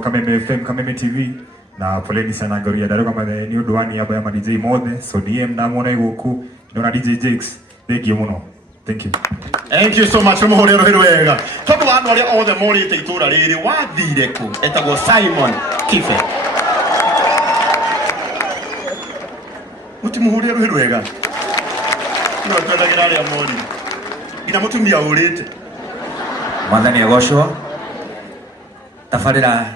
Kameme FM, Kameme TV na poleni sana Ngaruiya daro kama ni udwani haba ya DJ Mothe so DM na mwana iguku ndona DJ Jakes. Thank you muno. Thank you. Thank you so much muhorero hirwega. Tondu vandu aria othe morite itura riri wathire ku etagwo Simon Kife. Muti muhorero hirwega. No twendagira aria mori. Ina mutumia urite. Mwathani agoshwo. Tabarira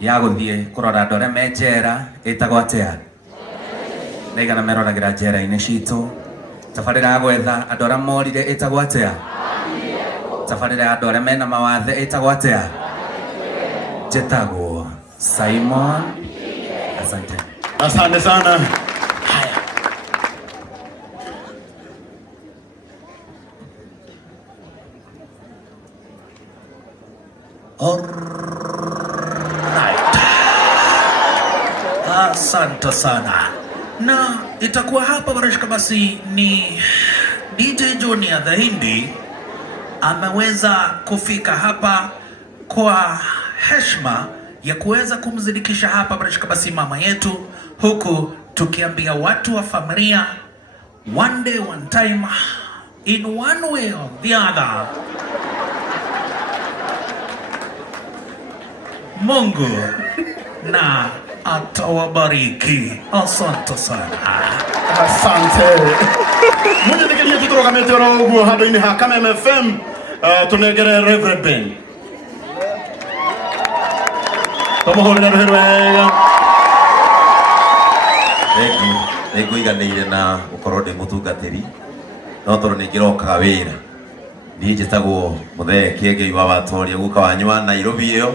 ya guthii kurora andu aria me njera itagwo atia. Naigana meroragira njera-ini citu. Tabarira ya gwetha andu aria morire itagwo atia. Tabarira ya andu aria mena mawathe itagwo atia. Njitagwo Simon. Asante. Asante sana. Alright. Asante sana. Na itakuwa hapa barashika basi ni DJ Junior the Hindi ameweza kufika hapa kwa heshima ya kuweza kumzidikisha hapa barashika basi mama yetu, huku tukiambia watu wa familia one day one time in one way or the other Mungu na atawabariki. Asante sana. Asante. Mwenye tekelia tuturoga metero uguo hado-ini ha Kameme FM tunegere Reverend Ben. Tomohorero hirwega. Ego iganire na ukorwo ndi mutungatiri no toro ni ngirokaga wira ni njitagwo muthe kiengei wa watoria guka wanywa Nairobi iyo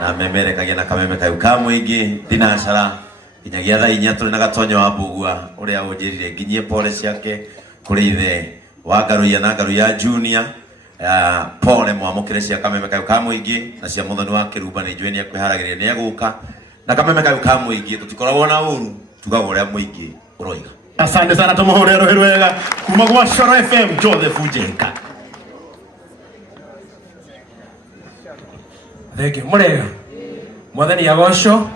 na Amemerekia na Kameme kayu ka muingi ndinacara nginyagia thaa 4 turi na gatonyo wa mbugua uria unjirire nginyie pole ciake kuri ithe wa Ngaruiya na Ngaruiya Junior pole mwamukire cia Kameme kayu ka muingi na cia muthoni wa kirumba ni njweni akwiharagiria ni aguka na Kameme kayu ka muingi tutikoragwo na uru tugaga uria muingi uroiga. Asante sana tomohorero hirwega kuma kwa Shoro FM Joseph Ujeka. Thank you. Murega. Mwathani agocwo.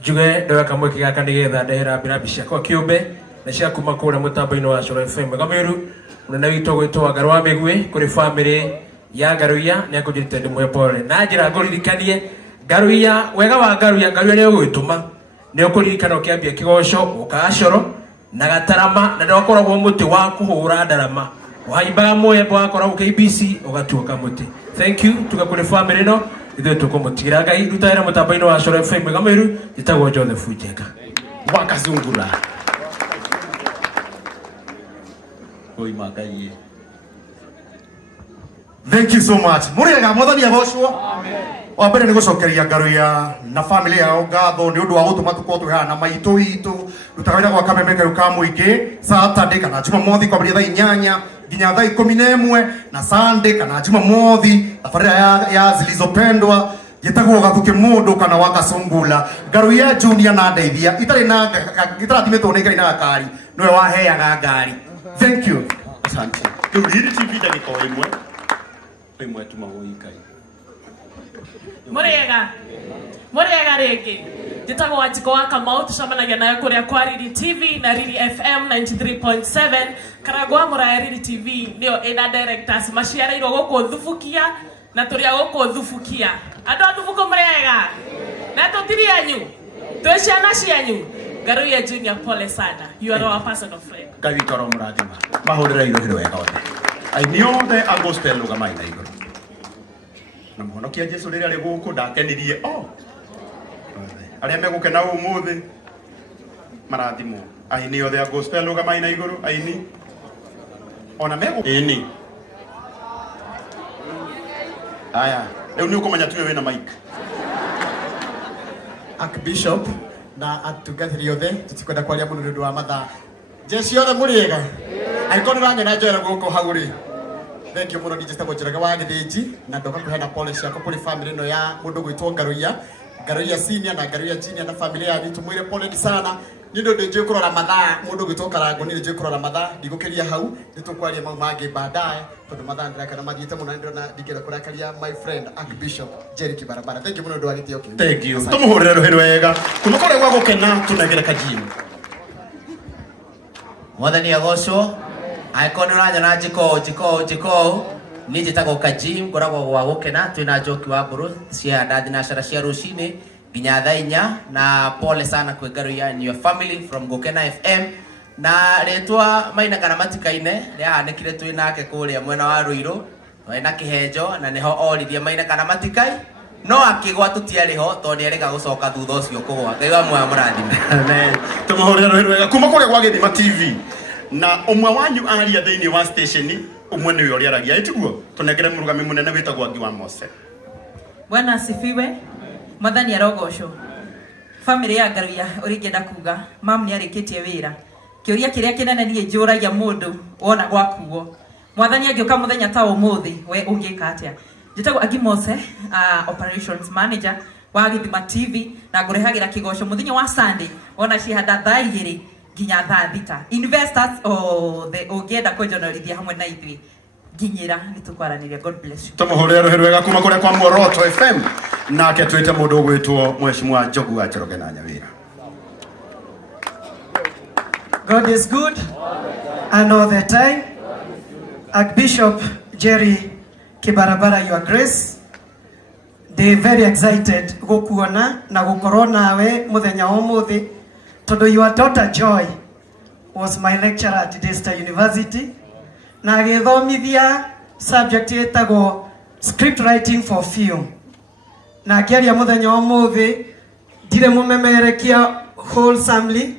Njuge ndewe kamwe kigaka nigetha ndehera mbirabi ciakwa kiumbe na cia kuma kura mutambo-ini wa Shoro FM Gamiru munene witũ gwĩtwo Ngaruiya Migwi kuri family ya Ngaruiya ni akujirite ndimwe pole na njira nguririkanie Ngaruiya wega wa Ngaruiya ni ũgwĩtũma ni ũkũririkana ũkĩambia kigoco ũkacoro na gatarama na ndokoragwo muti wa kuhura ndarama waimbaga mwembo wakoragwo KBC ũgatuoka muti. Thank you tugakuri family no ithuĩ tũkũmũtigĩra Ngai rutagĩra mũtambo-ini wa Shoro FM Gamiru njĩtagwo Joseph Ujeka Wakazungura. Thank you so much. Murega mwathani agocwo. Amen. Wa mbere ni gucokeria Ngaruiya na family yao ngatho ni undu wa gutuma tukorwo twihana maitu itu rutagĩra gwa Kameme kayu ka muingi Saturday kana Jumamothi kwambĩrĩria thaa 8 nginya thaa 11 na Sunday kana Jumamothi tabarĩra ya zilizopendwa njĩtagwo gathuke mundu kana wakasungula Ngaruiya Junior na ndeithia itarĩ na itarathimĩtwo nĩ Ngai na gakari niwe waheaga ngari. Thank you. Asante. Rĩu TV ndagĩka ĩmwe tumagoikai. Murega rĩngĩ njĩtagwo Wanjiko wa Kamau tucemanagia nayo kũrĩa kwa Riri TV na Riri FM 93.7 Karagwa Muraya Riri TV nĩyo ĩna directors maciarĩirwo gũkũ Thubukia na tũrĩa gũkũ Thubukia andũ a Thubuku murega na tũtiri anyu twĩ ciana cianyu Ngaruiya Junior pole sana you are our personal friend. Ngai toro mũrathima mahũrĩra irohĩro wega othe aini othe a gospel rũgamai na igũrũ na mũhonokia Jesu rĩrĩa arĩ gũkũ ndakenirie arĩa megũkena ũmũthĩ marathimwo aini othe a gospel rũgamai na igũrũ aini ona ini aya rĩu nĩ ũkũmenya tuwe wĩna mic Archbishop na atungatĩri othe tutikwenda kwaria mũno nĩ ũndũ wa mathaa Jesu othe mũrĩega angĩkorwo nĩũranyona njoera gũkũ hau rĩ thank you mũno DJ Stabo Njoroge wa Gĩthĩnji na ndoka kũheana pole ciakwa kũrĩ family ĩno ya mũndũ gwĩtwo Ngaruiya Senior na Ngaruiya Junior na family ya tumwire pole sana Nindo ndio kurora mathaa mundu gitoka rango ni ndio kurora mathaa ndigukiria hau nitukwaria mau mangi baadaye tondu mathaa ndiraka na mathiite muno ndio na ndikira kurakaria my friend Archbishop Jerry Kibarabara. Thank you muno ndo agitio kingi. Thank you. Tumuhurire ruhiro wega. Kumukore gwa gukena tunegere kajimu. Mwathani agocwo aikoni uranyona njiko ni njitagwo kajim ngoragwo gwa gukena twina njoki wa mburu cia ndathi na cara cia rucini nginya thaa 4 na pole sana kwi Ngaruiya and your family from Gukena FM na retwa maina kana matikaine ria hanikire twinake kuria mwena wa Ruiru na kihenjo na niho oririe maina kana matikai no akigwa tutiariho tondu erega gucoka thutha ucio kugwa ngai wa moya murathime. Amen. Tumuhurire ruhiro wega. Kuma kure gwa Githima TV na umwe wanyu aria thiini wa station umwe ni uri aragia itiguo tunegere murugami munene witagwo Ngi wa Mose. Bwana asifiwe. Mwathani arogocwo. Family ya Ngaruiya uringienda kuga mam ni arikitie wira kiuria kiria kinene ni njuragia mundu wona gwakuo Mwathani angioka muthenya ta umuthi we ungika atia njitagwo Ngi Mose operations manager wa Githima TV na ngurehagira kigoco muthenya wa Sunday wona cihanda thaa 2 nginya thaa 6 investors the ungienda kwenjonorithia hamwe na ithui ginyira nitukwaraniria. God bless you. Tumuhurire ruhiro wega kuma kure kwa Moroto FM nake twite mundu ugwitwo Mheshimiwa Njogu wa Njoroge na Nyawira. God is good and all the time. Archbishop Jerry Kibarabara, your grace. They very excited gukuona na gukorwo nawe muthenya umuthi tondu your daughter Joy was my lecturer at Daystar University na agithomithia subject yetagwo script writing for film na akiaria muthenya umuthi ndire mumemerekia wholesomely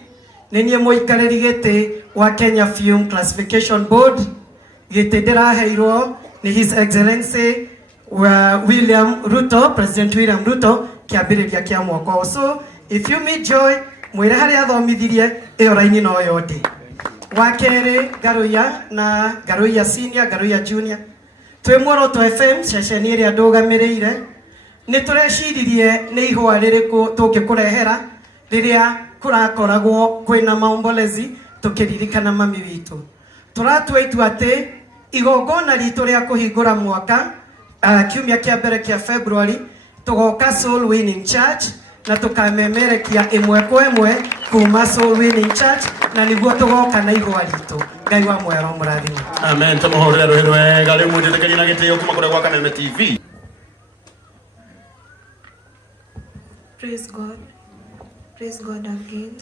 nenie muikariri giti wa Kenya Film Classification Board giti ndiraheirwo ni His Excellency William Ruto, President William Ruto kiambiriria kia mwako. So if you meet Joy mwire hari athomithirie iyo raini no yote wakere Ngaruiya na Ngaruiya Senior, Ngaruiya Junior twi Moroto FM ceceni iria ndugamireire ni turecirie ni ihwa ririku tungikurehera riria kurakoragwo kwina maombolezi tukiririkana mami witu turatwaitu ati igongona ritu ria kuhingura mwaka kiumia kia mbere kia February tugoka Soul Winning Church na tukamemerekia imwe kwa imwe kuma Soul Winning Church na niguo tugoka na ihwa ritu. Ngai wa mwero murathime. Amen. Tumuhurire ruhiro wega riu munjithikiri na gitio kuma kure gwa Kameme TV. Praise God. Praise God again.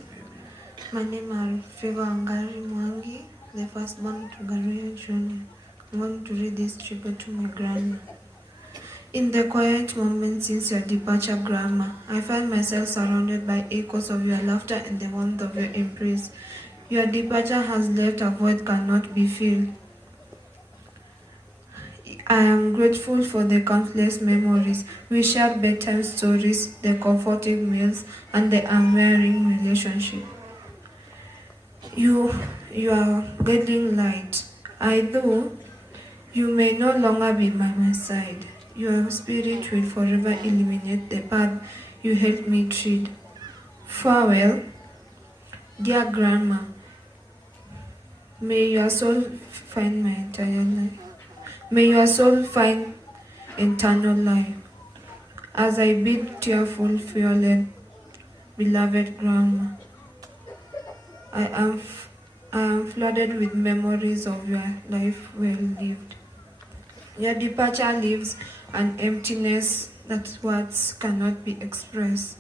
My name is Favor Angari Mwangi, the firstborn to Ngaruiya Junior. I'm going to read this tribute to my grandma. In the quiet moments since your departure, Grandma, I find myself surrounded by echoes of your laughter and the warmth of your embrace. Your departure has left a void cannot be filled. I am grateful for the countless memories. We shared bedtime stories, the comforting meals, and the unwearying relationship. You are guiding light. Although you may no longer be by my side, your spirit will forever illuminate the path you helped me tread. Farewell, dear Grandma. May your soul find my entire life. May your soul find eternal life. As I bid tearful farewell, beloved Grandma, I am flooded with memories of your life well lived. Your departure leaves an emptiness that words cannot be expressed.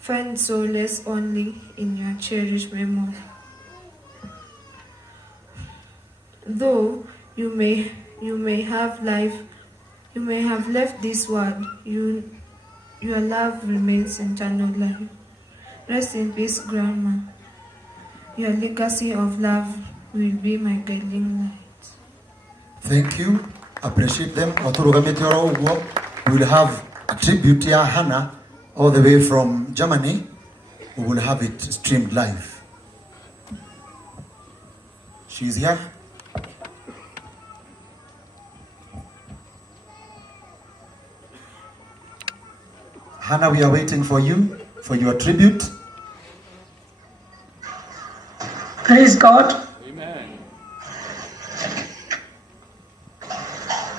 Find solace only in your cherished memory. Though you may have left this world, your love remains eternal life. Rest in peace, Grandma. Your legacy of love will be my guiding light. Thank you. Appreciate them. We will have a tribute here, Hannah, all the way from Germany. We will have it streamed live. She's here. Hannah, we are waiting for you, for your tribute. Praise God. Amen.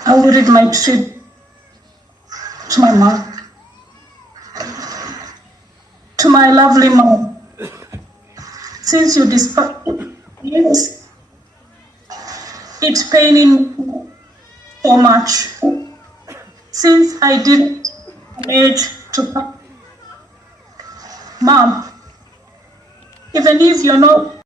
I will read my tribute to my mom. To my lovely mom, since you despise yes, it's paining me so much. Since I didn't manage to Mom, even if you're not